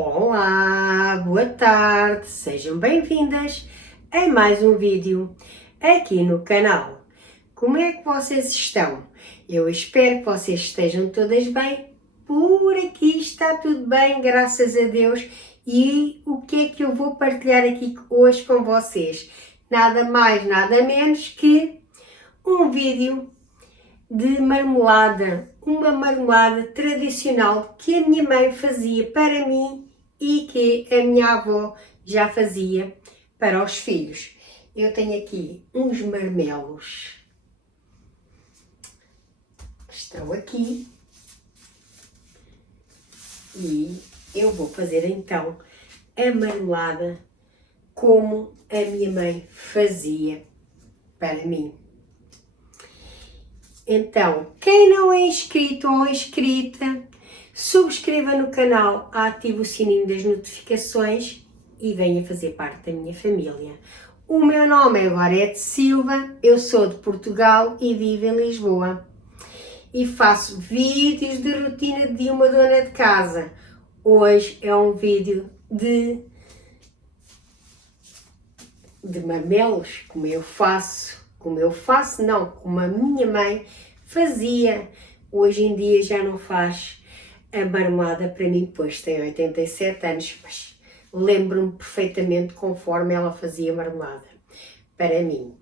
Olá, boa tarde, sejam bem-vindas a mais um vídeo aqui no canal. Como é que vocês estão? Eu espero que vocês estejam todas bem. Por aqui está tudo bem, graças a Deus. E o que é que eu vou partilhar aqui hoje com vocês? Nada mais, nada menos que um vídeo de marmelada, uma marmelada tradicional que a minha mãe fazia para mim e que a minha avó já fazia para os filhos. Eu tenho aqui uns marmelos que estão aqui e eu vou fazer então a marmelada como a minha mãe fazia para mim. Então, quem não é inscrito ou inscrita, subscreva no canal, ative o sininho das notificações e venha fazer parte da minha família. O meu nome é Gorete Silva, eu sou de Portugal e vivo em Lisboa. E faço vídeos de rotina de uma dona de casa. Hoje é um vídeo de marmelos, como a minha mãe fazia. Hoje em dia já não faz a marmelada para mim, pois tem 87 anos, mas lembro-me perfeitamente conforme ela fazia marmelada para mim.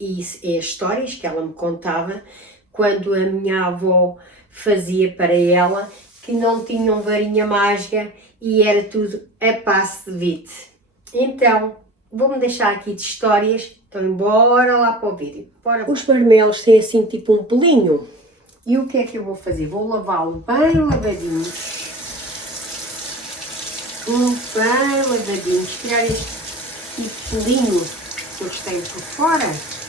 E é histórias que ela me contava quando a minha avó fazia para ela, que não tinham varinha mágica e era tudo a passo de vite. Então, vou-me deixar aqui de histórias, então bora lá para o vídeo. Bora. Os marmelos têm assim tipo um pelinho. E o que é que eu vou fazer? Vou lavá-lo bem lavadinho. Bem lavadinho. Tirar este tipo de pelinho que eles têm por fora.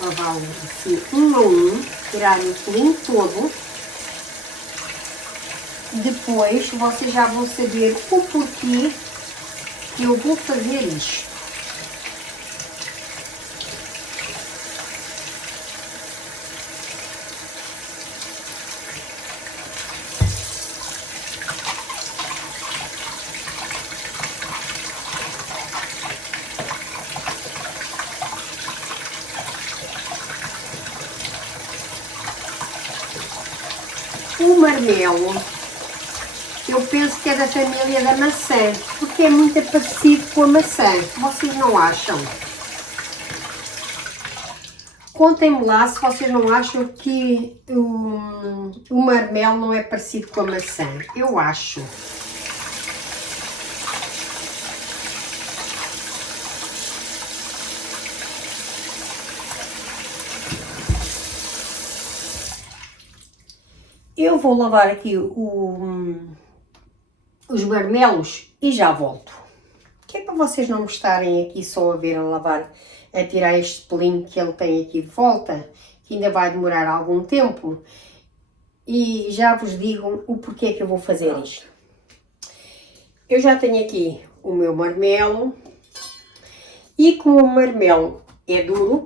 Lavar assim um a um, tirar o pelinho todo. Depois vocês já vão saber o porquê que eu vou fazer isto. O marmelo, eu penso que é da família da maçã, porque é muito parecido com a maçã, vocês não acham? Contem-me lá se vocês não acham que o marmelo não é parecido com a maçã. Eu acho. Eu vou lavar aqui os marmelos e já volto. Que é para vocês não me estarem aqui só a ver a lavar, a tirar este pelinho que ele tem aqui de volta, que ainda vai demorar algum tempo. E já vos digo o porquê que eu vou fazer isto. Eu já tenho aqui o meu marmelo e como o marmelo é duro,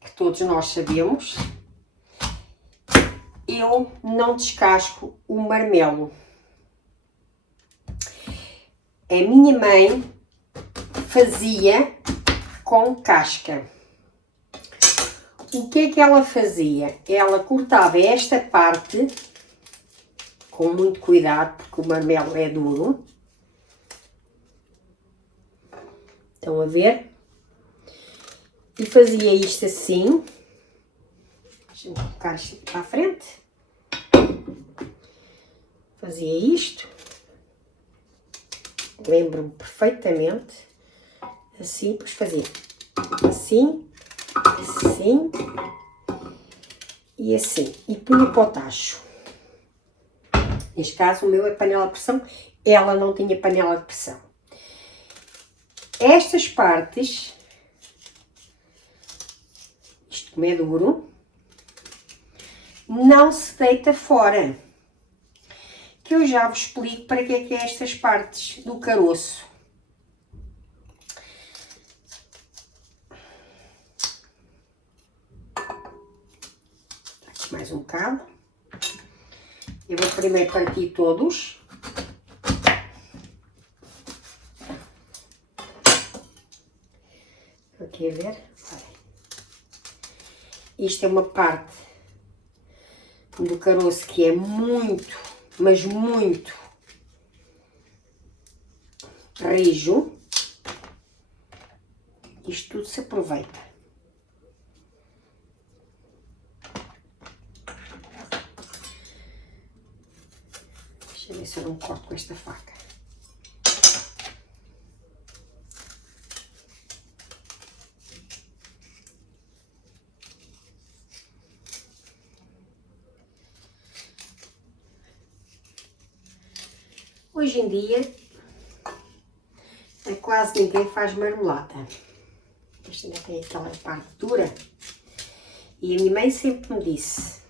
que todos nós sabemos, eu não descasco o marmelo. A minha mãe fazia com casca. O que é que ela fazia? Ela cortava esta parte com muito cuidado, porque o marmelo é duro. Estão a ver? E fazia isto assim. Deixa-me colocar isto para a frente. Fazia isto. Lembro-me perfeitamente. Assim, depois fazia assim, assim. e assim, e punho para o tacho. Neste caso o meu é panela de pressão, ela não tinha panela de pressão. Estas partes, isto como é duro, não se deita fora, que eu já vos explico para que é estas partes do caroço. Aqui mais um bocado. Eu vou primeiro partir todos. Aqui a ver. Isto é uma parte do caroço que é muito, mas muito rijo. Isto tudo se aproveita. Deixa eu ver se eu não corto com esta faca. Hoje em dia, quase ninguém faz marmelada. Esta ainda tem aquela parte dura. E a minha mãe sempre me disse,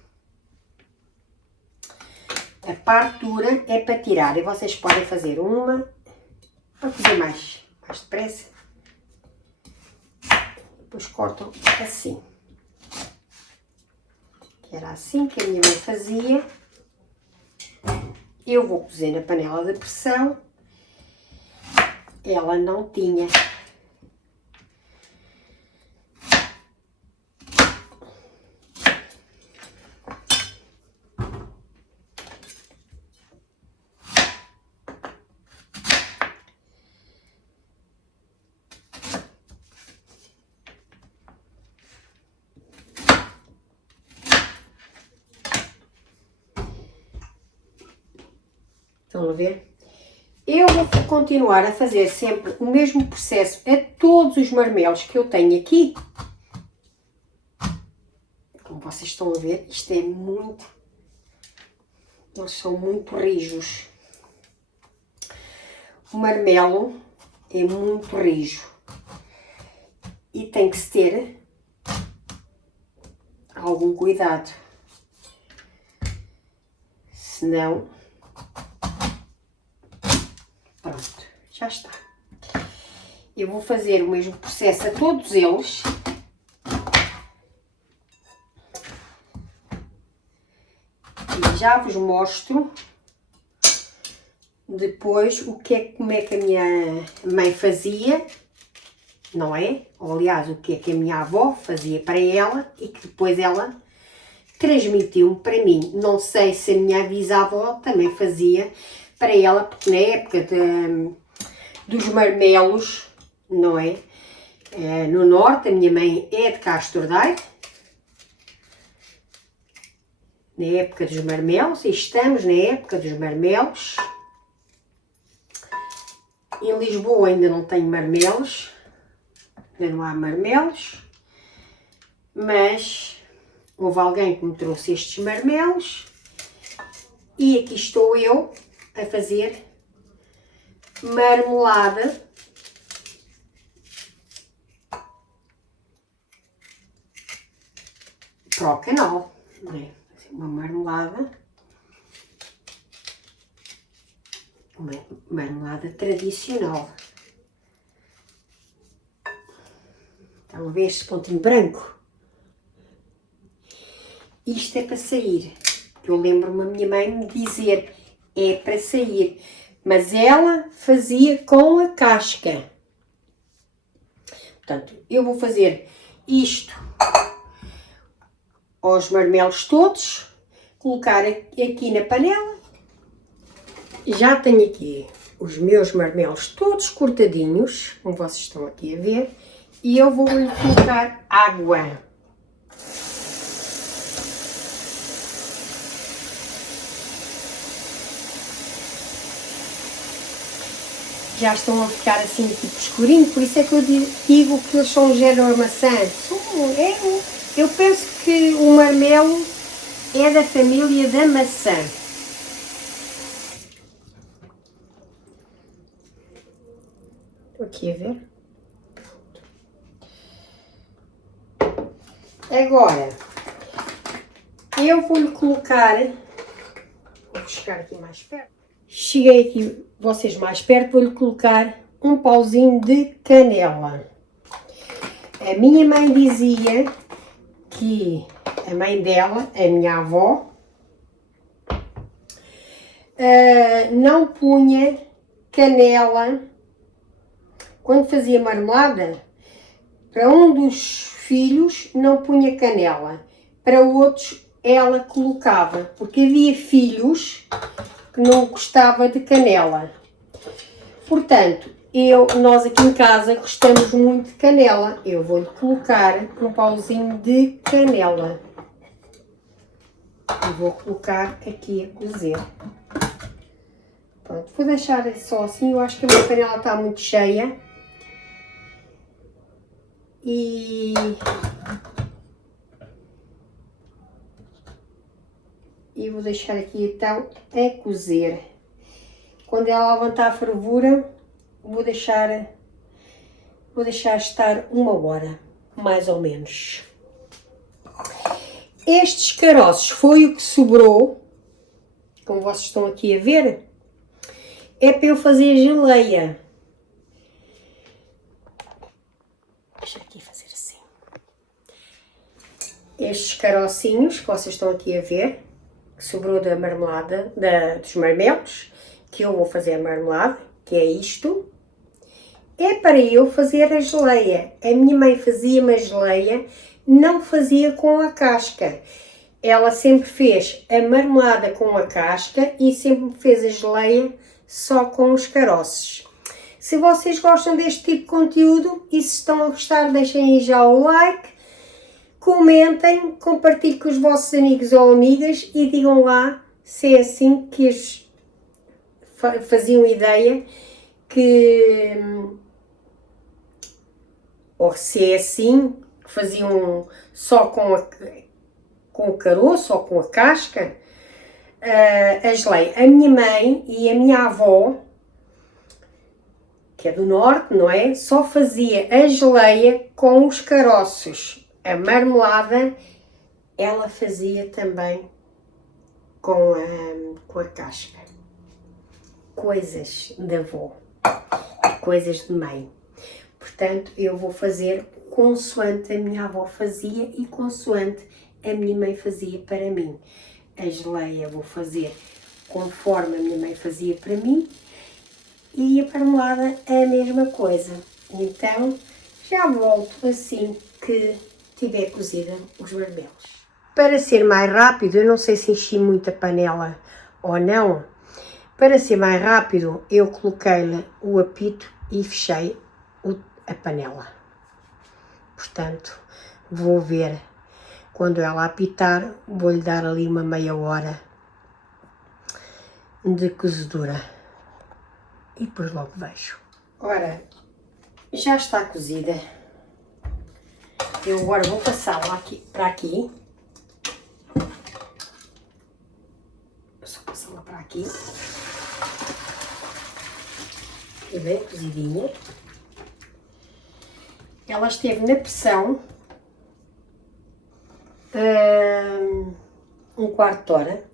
a parte dura é para tirar. E vocês podem fazer uma, para fazer mais depressa. Depois cortam assim. Que era assim que a minha mãe fazia. Eu vou cozer na panela de pressão. Ela não tinha. Estão a ver? Eu vou continuar a fazer sempre o mesmo processo a todos os marmelos que eu tenho aqui. Como vocês estão a ver, isto é muito... Eles são muito rijos. O marmelo é muito rijo. E tem que se ter algum cuidado. Senão... Pronto, já está. Eu vou fazer o mesmo processo a todos eles. E já vos mostro depois como é que a minha mãe fazia, não é? Ou, aliás, o que é que a minha avó fazia para ela e que depois ela transmitiu para mim. Não sei se a minha bisavó também fazia para ela, porque na época dos marmelos, não é? No norte, a minha mãe é de Castro Daire, na época dos marmelos, e estamos na época dos marmelos. Em Lisboa ainda não tenho marmelos, ainda não há marmelos, mas houve alguém que me trouxe estes marmelos e aqui estou eu a fazer marmelada para o canal, não é? Uma marmelada tradicional. Estão a ver este pontinho branco? Isto é para sair. Eu lembro-me a minha mãe me dizer, é para sair, mas ela fazia com a casca. Portanto, eu vou fazer isto aos marmelos todos, colocar aqui na panela. Já tenho aqui os meus marmelos todos cortadinhos, como vocês estão aqui a ver, e eu vou lhe colocar água. Já estão a ficar assim tipo escurinho, por isso é que eu digo que eles são um género amassante. Eu penso que o marmelo é da família da maçã. Estou aqui a ver. Agora, eu vou-lhe colocar... Vou chegar aqui mais perto. Cheguei aqui, vocês mais perto, vou-lhe colocar um pauzinho de canela. A minha mãe dizia que a mãe dela, a minha avó, não punha canela quando fazia marmelada. Para um dos filhos não punha canela, para outros ela colocava, porque havia filhos que não gostava de canela. Portanto, nós aqui em casa gostamos muito de canela. Eu vou-lhe colocar um pauzinho de canela. E vou colocar aqui a cozer. Pronto, vou deixar só assim. Eu acho que a minha panela está muito cheia. E vou deixar aqui então a cozer. Quando ela levantar a fervura, vou deixar estar 1 hora, mais ou menos. Estes caroços foi o que sobrou, como vocês estão aqui a ver, é para eu fazer geleia. Deixa aqui fazer assim. Estes carocinhos que vocês estão aqui a ver, que sobrou da marmelada, dos marmelos, que eu vou fazer a marmelada, que é isto, é para eu fazer a geleia. A minha mãe fazia uma geleia, não fazia com a casca. Ela sempre fez a marmelada com a casca e sempre fez a geleia só com os caroços. Se vocês gostam deste tipo de conteúdo e se estão a gostar, deixem aí já o like, comentem, compartilhem com os vossos amigos ou amigas e digam lá se é assim que eles faziam ideia que, ou se é assim que faziam só com o caroço ou com a casca a geleia. A minha mãe e a minha avó, que é do norte, não é? Só fazia a geleia com os caroços. A marmelada ela fazia também com a casca. Coisas da avó, coisas de mãe. Portanto, eu vou fazer consoante a minha avó fazia e consoante a minha mãe fazia para mim. A geleia vou fazer conforme a minha mãe fazia para mim e a marmelada é a mesma coisa. Então, já volto assim que tiver cozida os marmelos. Para ser mais rápido, eu não sei se enchi muito a panela ou não. Para ser mais rápido, eu coloquei-lhe o apito e fechei a panela. Portanto, vou ver quando ela apitar, vou-lhe dar ali uma meia hora de cozedura. E depois logo vejo. Ora, já está cozida. Eu agora vou passá-la para aqui. Vou só passá-la para aqui. E bem cozidinha. Ela esteve na pressão 1/4 de hora.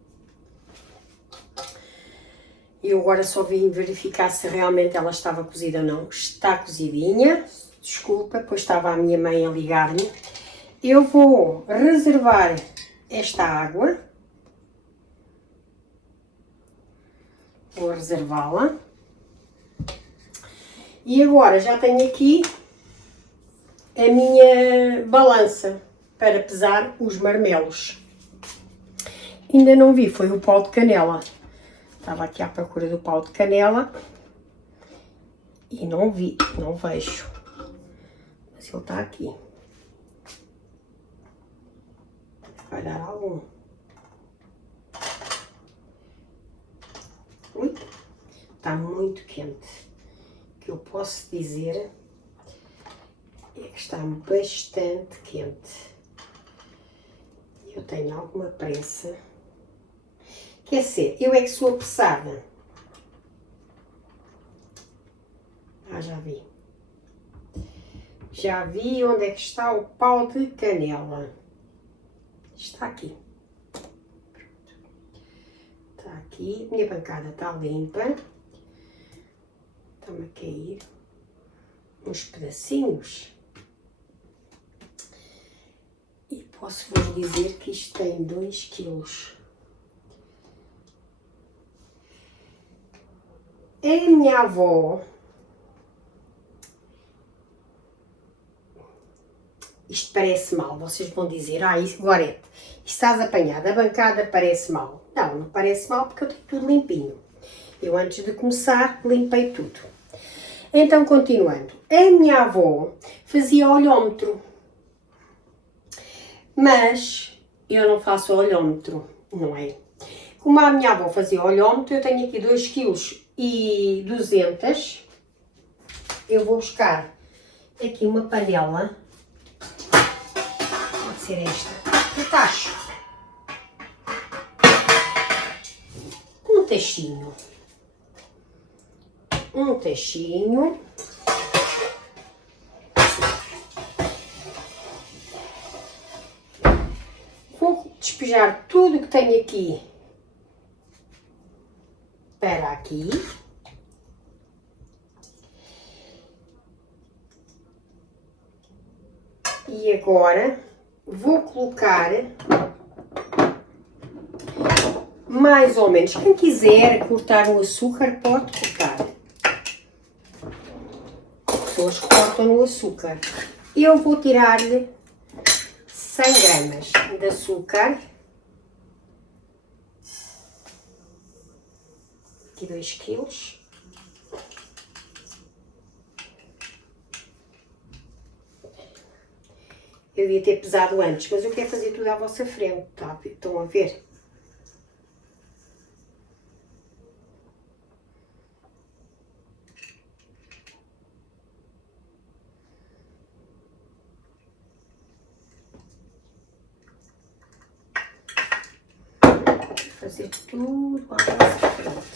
Eu agora só vim verificar se realmente ela estava cozida ou não. Está cozidinha. Desculpa, pois estava a minha mãe a ligar-me. Eu vou reservar esta água. Vou reservá-la. E agora já tenho aqui a minha balança para pesar os marmelos. Ainda não vi, foi o pau de canela. Estava aqui à procura do pau de canela e não vi, não vejo. Mas ele está aqui. Vai dar algum. Ui, está muito quente. O que eu posso dizer é que está bastante quente. Eu tenho alguma pressa. Quer ser, eu é que sou apressada. Já vi. Já vi onde é que está o pau de canela. Está aqui. Está aqui. Minha bancada está limpa. Está-me a cair uns pedacinhos. E posso-vos dizer que isto tem 2 quilos. A minha avó... Isto parece mal, vocês vão dizer, Gorete, estás apanhada, a bancada parece mal. Não, não parece mal porque eu tenho tudo limpinho. Eu antes de começar limpei tudo. Então, continuando, a minha avó fazia olhómetro, mas eu não faço olhómetro, não é? Como a minha avó fazia olhómetro, eu tenho aqui 2,2 kg. Eu vou buscar aqui uma panela. Ser esta, de tacho, um tachinho, vou despejar tudo que tenho aqui para aqui. E agora vou colocar mais ou menos, quem quiser cortar o açúcar pode cortar. Pessoas que cortam no açúcar. Eu vou tirar-lhe 100 gramas de açúcar. Aqui 2 quilos. Eu devia ter pesado antes, mas eu quero fazer tudo à vossa frente, tá? Estão a ver? Fazer tudo à vossa frente.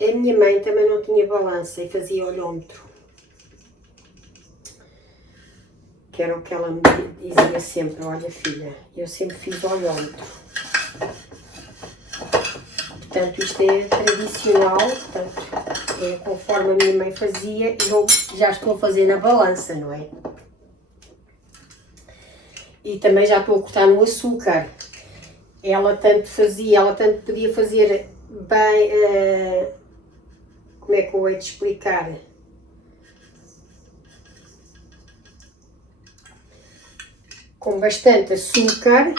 A minha mãe também não tinha balança e fazia olhómetro. Que era o que ela me dizia sempre, olha filha, eu sempre fiz olhómetro. Portanto, isto é tradicional, portanto, é conforme a minha mãe fazia e eu já estou a fazer na balança, não é? E também já estou a cortar no açúcar. Ela tanto podia fazer bem, como é que eu hei de explicar? Com bastante açúcar,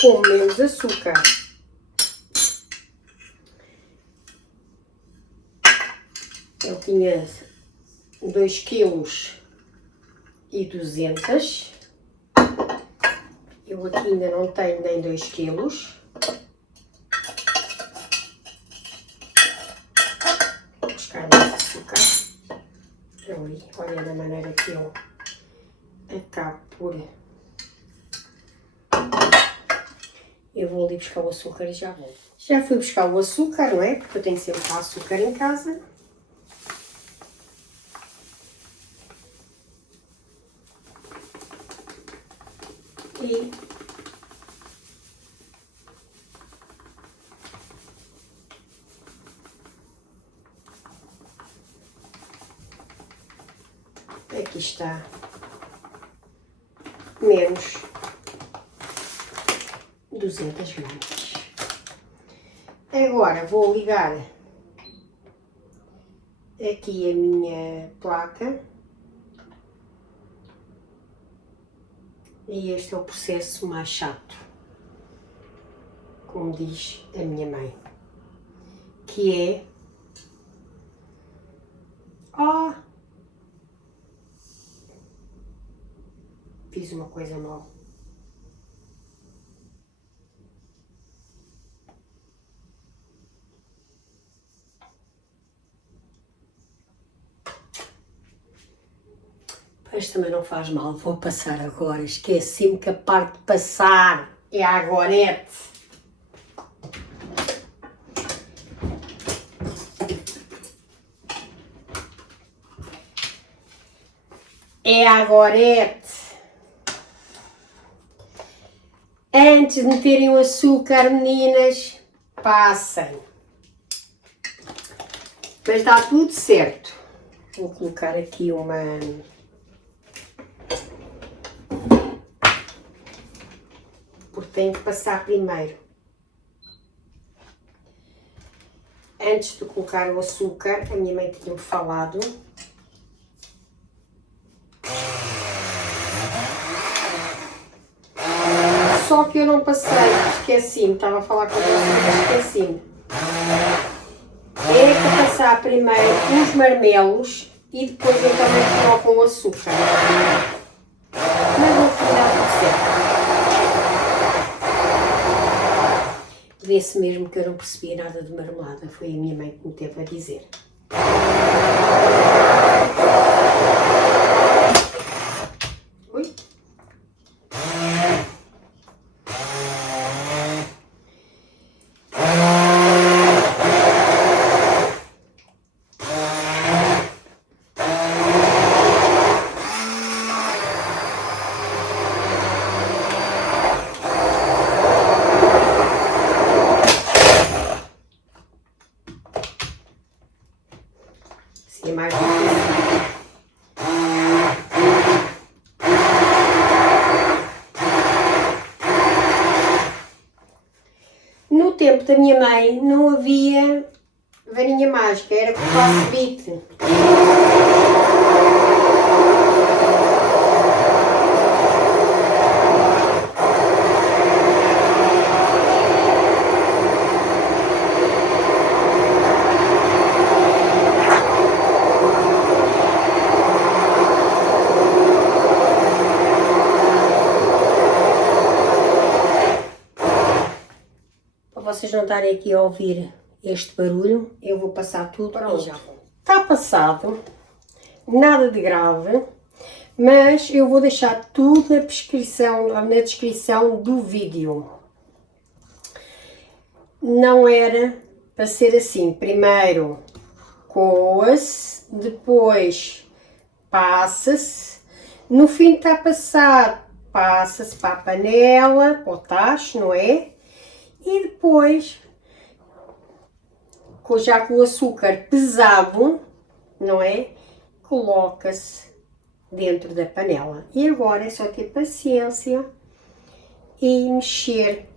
com menos açúcar. Eu tinha 2,2 kg. Eu aqui ainda não tenho nem 2 quilos. Vou buscar mais açúcar. Ali, olha da maneira que eu acabo por... Eu vou ali buscar o açúcar e já vou. Já fui buscar o açúcar, não é? Porque eu tenho sempre açúcar em casa. E aqui está menos 200 gramas. Agora vou ligar aqui a minha placa. E este é o processo mais chato, como diz a minha mãe, que é... Fiz uma coisa mal. Mas também não faz mal, vou passar agora. Esqueci-me que a parte de passar é a agorete. É a agorete. Antes de meterem o açúcar, meninas, passem. Mas dá tudo certo. Vou colocar aqui uma... porque tenho que passar primeiro. Antes de colocar o açúcar, a minha mãe tinha-me falado. Só que eu não passei, esqueci-me, estava a falar com vocês, esqueci-me. É para passar primeiro os marmelos e depois eu também coloco o açúcar. Mas no final tudo certo. Vê-se mesmo que eu não percebi nada de marmelada, foi a minha mãe que me teve a dizer. Ui. Sim, é mais difícil. No tempo da minha mãe não havia varinha mágica, era com passo-bite. Vocês não estarem aqui a ouvir este barulho, eu vou passar tudo para onde já vou. Está passado, nada de grave, mas eu vou deixar tudo na descrição do vídeo. Não era para ser assim, primeiro coa-se, depois passa-se, no fim está passado, passa-se para a panela, para o tacho, não é? E depois, já com o açúcar pesado, não é? Coloca-se dentro da panela. E agora é só ter paciência e mexer.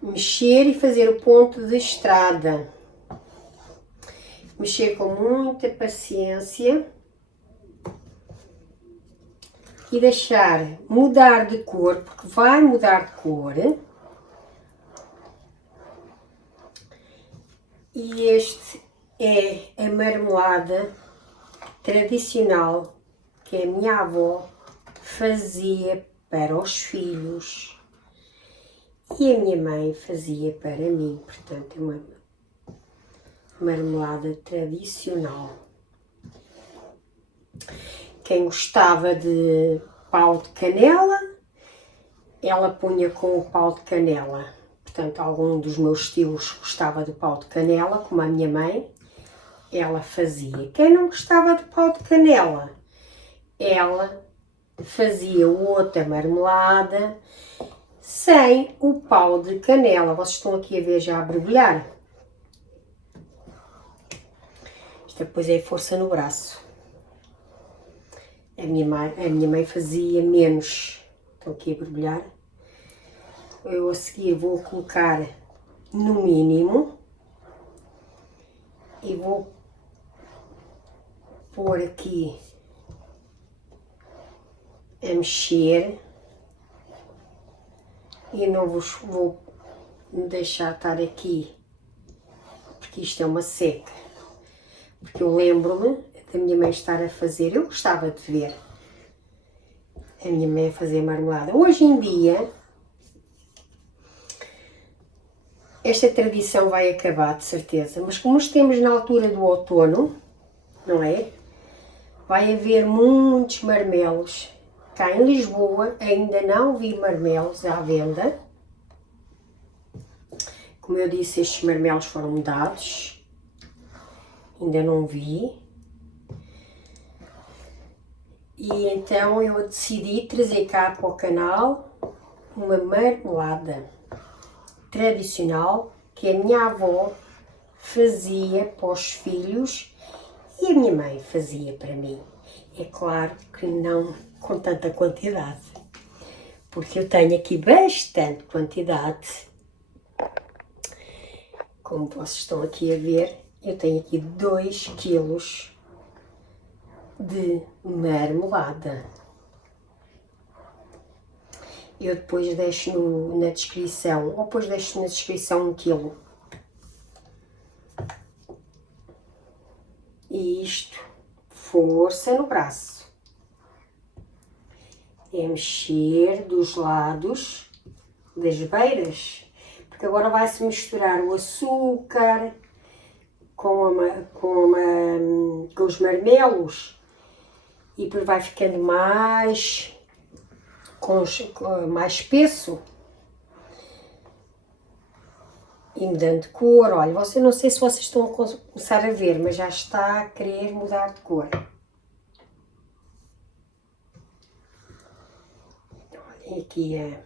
Mexer e fazer o ponto de estrada. Mexer com muita paciência. E deixar mudar de cor, porque vai mudar de cor. E este é a marmelada tradicional que a minha avó fazia para os filhos e a minha mãe fazia para mim. Portanto, é uma marmelada tradicional. Quem gostava de pau de canela, ela punha com o pau de canela. Portanto, algum dos meus estilos gostava de pau de canela, como a minha mãe, ela fazia. Quem não gostava de pau de canela, ela fazia outra marmelada sem o pau de canela. Vocês estão aqui a ver já a borbulhar? Isto depois é força no braço. A minha mãe fazia menos. Estão aqui a borbulhar. Eu a seguir vou colocar no mínimo e vou pôr aqui a mexer e não vos vou deixar estar aqui porque isto é uma seca, porque eu lembro-me da minha mãe estar a fazer, eu gostava de ver a minha mãe a fazer marmelada. Hoje em dia esta tradição vai acabar, de certeza, mas como estamos na altura do outono, não é? vai haver muitos marmelos. Cá em Lisboa ainda não vi marmelos à venda. Como eu disse, estes marmelos foram dados. Ainda não vi. E então eu decidi trazer cá para o canal uma marmelada tradicional que a minha avó fazia para os filhos e a minha mãe fazia para mim. É claro que não com tanta quantidade, porque eu tenho aqui bastante quantidade. Como vocês estão aqui a ver, eu tenho aqui 2 quilos de marmelada. Eu depois deixo na descrição, ou depois deixo na descrição 1 quilo. E isto, força no braço. É mexer dos lados, das beiras, porque agora vai-se misturar o açúcar com os marmelos e depois vai ficando mais espesso e mudando de cor. Olha, não sei se vocês estão a começar a ver, mas já está a querer mudar de cor. Olhem aqui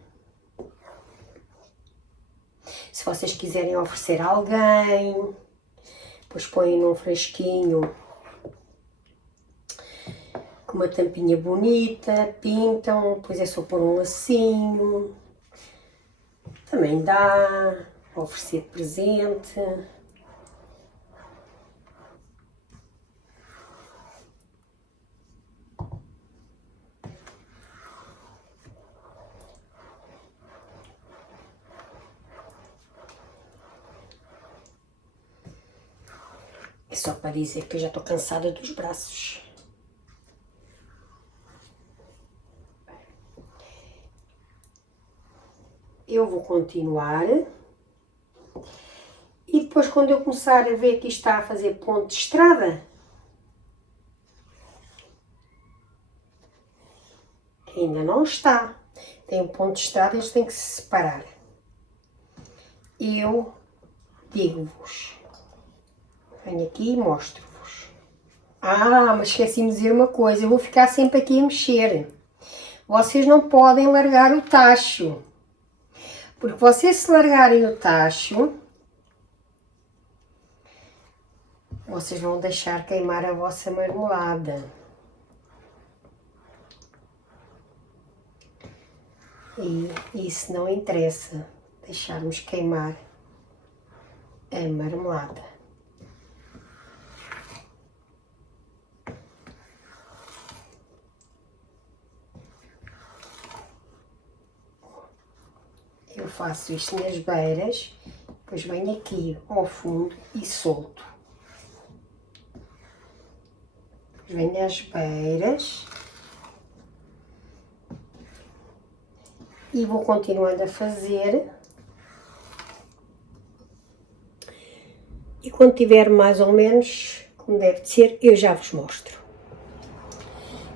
se vocês quiserem oferecer a alguém, depois põem num frasquinho com uma tampinha bonita, pintam, depois é só pôr um lacinho. Também dá para oferecer de presente. É só para dizer que eu já estou cansada dos braços. Eu vou continuar. E depois, quando eu começar a ver que isto está a fazer ponto de estrada, que ainda não está, tem um ponto de estrada, eles têm que se separar. Eu digo-vos, venho aqui e mostro-vos. Mas esqueci-me de dizer uma coisa, eu vou ficar sempre aqui a mexer. Vocês não podem largar o tacho, porque vocês se largarem o tacho, vocês vão deixar queimar a vossa marmelada. E isso não interessa, deixarmos queimar a marmelada. Eu faço isto nas beiras, depois venho aqui ao fundo e solto. Depois venho às beiras e vou continuando a fazer. E quando tiver mais ou menos como deve de ser, eu já vos mostro.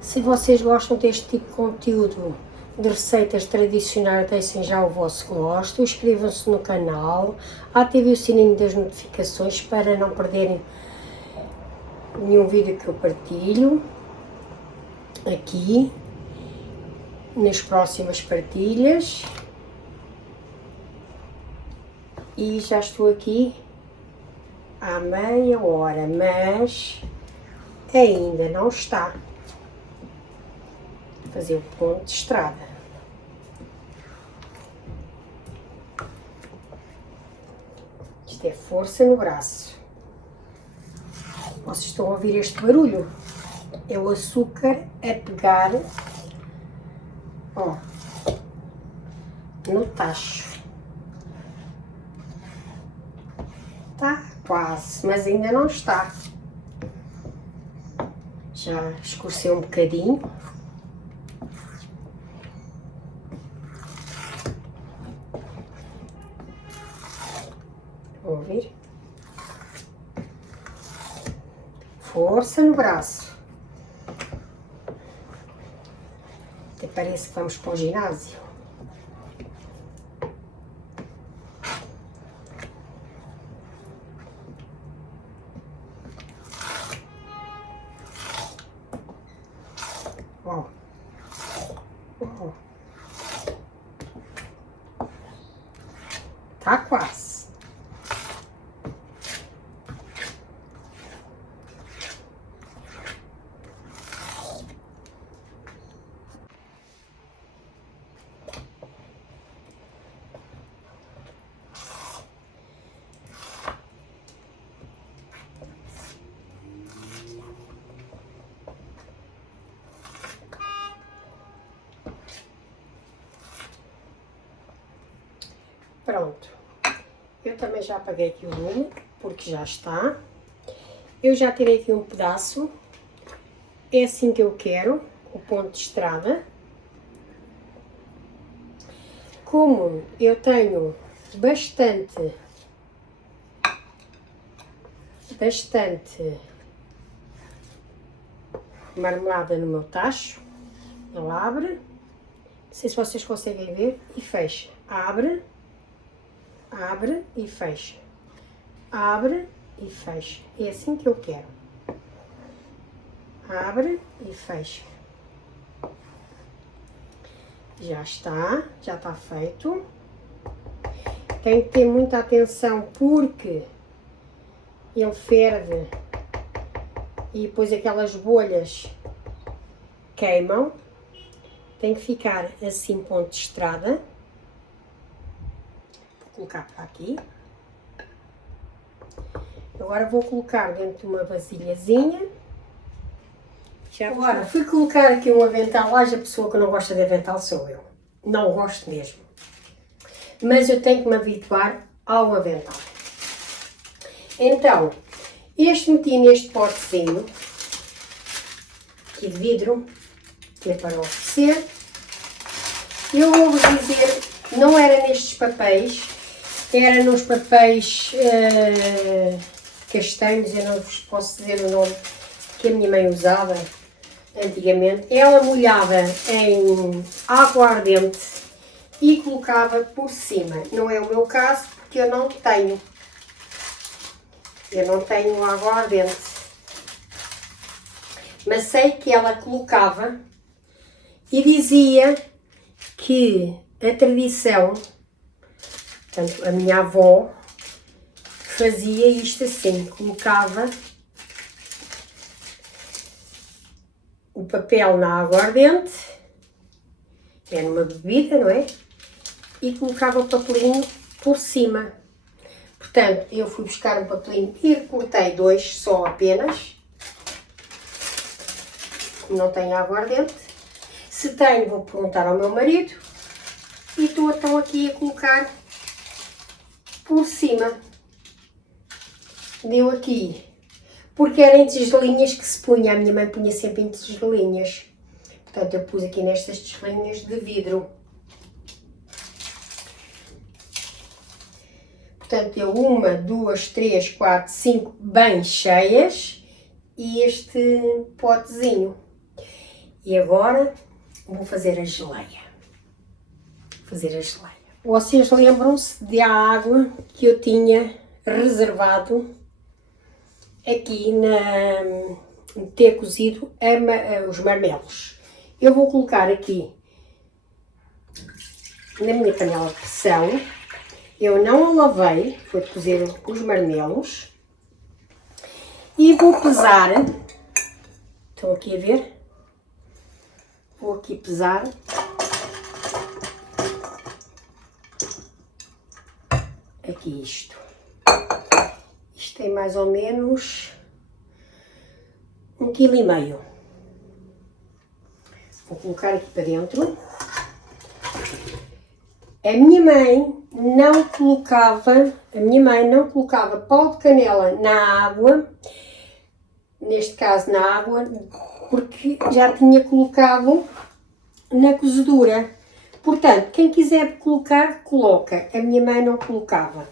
Se vocês gostam deste tipo de conteúdo, de receitas tradicionais, deixem já o vosso gosto, inscrevam-se no canal, ativem o sininho das notificações para não perderem nenhum vídeo que eu partilho aqui, nas próximas partilhas. E já estou aqui há meia hora, mas ainda não está a fazer o ponto de estrada. Isto é força no braço. Vocês estão a ouvir este barulho? É o açúcar a pegar, ó, no tacho. Tá quase, mas ainda não está. Já escureceu um bocadinho. Vão ouvir? Força no braço. parece que vamos para o ginásio. Ó. Ó. Tá quase. Pronto, eu também já apaguei aqui o lume, porque já está. Eu já tirei aqui um pedaço, é assim que eu quero, o ponto de estrada. Como eu tenho bastante marmelada no meu tacho, ele abre, não sei se vocês conseguem ver, e fecha, abre e fecha, abre e fecha, é assim que eu quero, abre e fecha, já está feito. Tem que ter muita atenção porque ele ferve e depois aquelas bolhas queimam, tem que ficar assim ponto de estrada. Colocar para aqui. Agora vou colocar dentro de uma vasilhazinha. Agora fui colocar aqui um avental. Haja a pessoa que não gosta de avental sou eu. Não gosto mesmo. Mas eu tenho que me habituar ao avental. Então, este meti neste potezinho aqui de vidro, que é para oferecer. Eu vou-vos dizer, não era nestes papéis. Era nos papéis castanhos, eu não vos posso dizer o nome que a minha mãe usava antigamente. Ela molhava em aguardente e colocava por cima. Não é o meu caso, porque eu não tenho. Eu não tenho aguardente. Mas sei que ela colocava e dizia que a tradição, portanto, a minha avó fazia isto assim, colocava o papel na aguardente, é numa bebida, não é? E colocava o papelinho por cima. Portanto, eu fui buscar um papelinho e cortei 2 só apenas, como não tenho aguardente. Se tenho, vou perguntar ao meu marido. E estou então aqui a colocar por cima. Deu aqui, porque era em tigelinhas que se punha, a minha mãe punha sempre em tigelinhas. Portanto, eu pus aqui nestas tigelinhas de vidro. Portanto, deu 1, 2, 3, 4, 5 bem cheias e este potezinho. E agora vou fazer a geleia. Vocês lembram-se da água que eu tinha reservado aqui de ter cozido os marmelos. Eu vou colocar aqui na minha panela de pressão. Eu não a lavei, foi cozer os marmelos. E vou pesar. Estão aqui a ver? Vou aqui pesar. Aqui isto. Isto tem mais ou menos 1,5 kg. Vou colocar aqui para dentro. A minha mãe não colocava pau de canela na água, neste caso na água, porque já tinha colocado na cozedura. Portanto, quem quiser colocar, coloca. A minha mãe não colocava.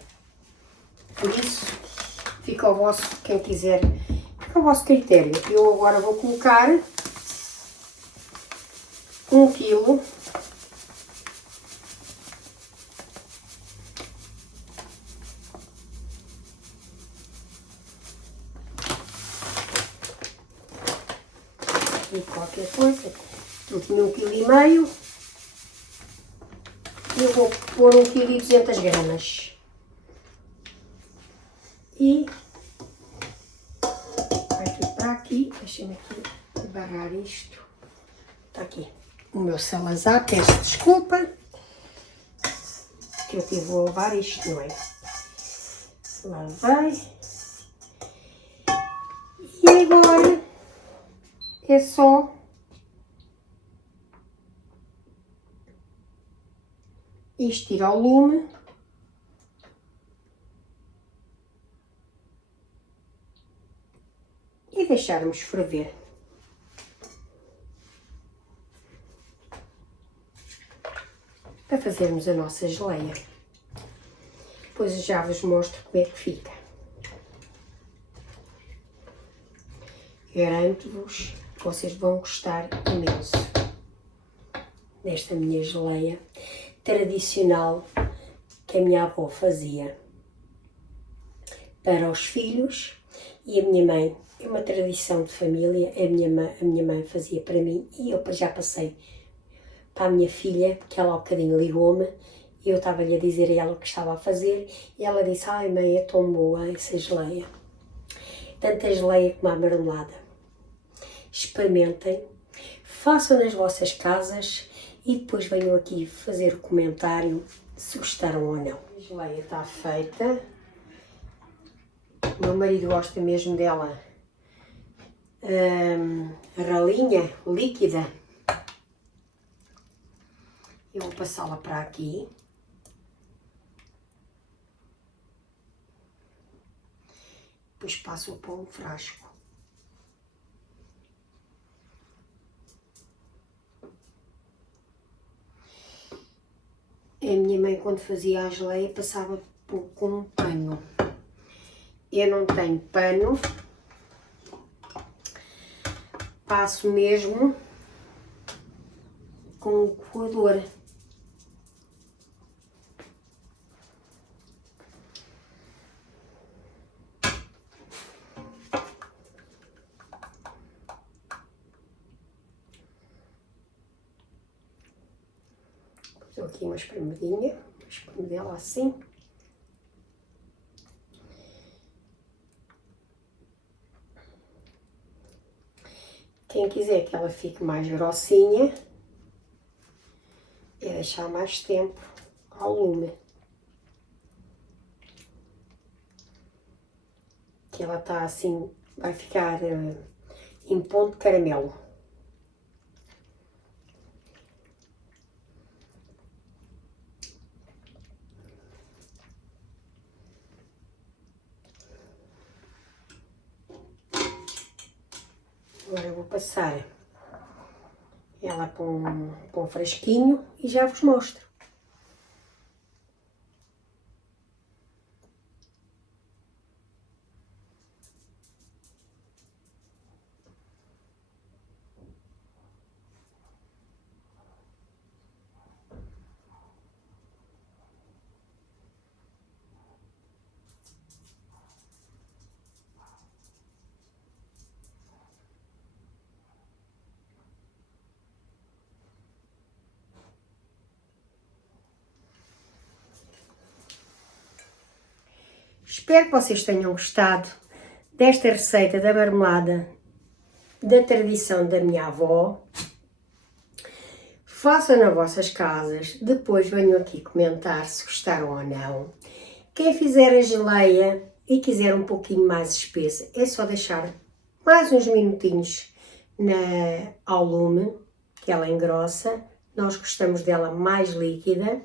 Por isso, fica ao vosso, quem quiser, fica ao vosso critério. Eu agora vou colocar 1 quilo. E qualquer coisa, eu tinha 1,5 kg. Eu vou pôr 1,2 kg. E aqui para aqui, deixa-me aqui barrar isto. Está aqui o meu Salazar, peço desculpa que eu tive a lavar isto, não é? Lá vai. E agora é só isto ir ao lume. E deixarmos ferver. Para fazermos a nossa geleia. Depois já vos mostro como é que fica. Garanto-vos que vocês vão gostar imenso desta minha geleia tradicional que a minha avó fazia para os filhos e a minha mãe. É uma tradição de família, a minha mãe fazia para mim e eu já passei para a minha filha, que ela há bocadinho ligou-me e eu estava-lhe a dizer a ela o que estava a fazer e ela disse: ai mãe, é tão boa essa geleia, tanto a geleia como a marmelada. Experimentem, façam nas vossas casas e depois venham aqui fazer o comentário se gostaram ou não. A geleia está feita, o meu marido gosta mesmo dela ralinha, líquida. Eu vou passá-la para aqui. Depois passo-a para um frasco. A minha mãe, quando fazia a geleia, passava com um pano. Eu não tenho pano. Passo mesmo com o coador. Dou aqui uma espremedela assim. Quem quiser que ela fique mais grossinha, é deixar mais tempo ao lume. Que ela está assim, vai ficar em ponto de caramelo. Agora eu vou passar ela para um frasquinho e já vos mostro. Espero que vocês tenham gostado desta receita da marmelada da tradição da minha avó. Façam nas vossas casas, depois venham aqui comentar se gostaram ou não. Quem fizer a geleia e quiser um pouquinho mais espessa, é só deixar mais uns minutinhos ao lume, que ela engrossa. Nós gostamos dela mais líquida.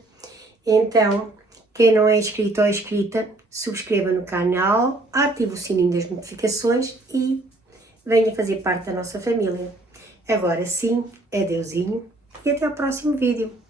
Então, quem não é inscrito ou inscrita, subscreva no canal, ative o sininho das notificações e venha fazer parte da nossa família. Agora sim, adeusinho e até o próximo vídeo.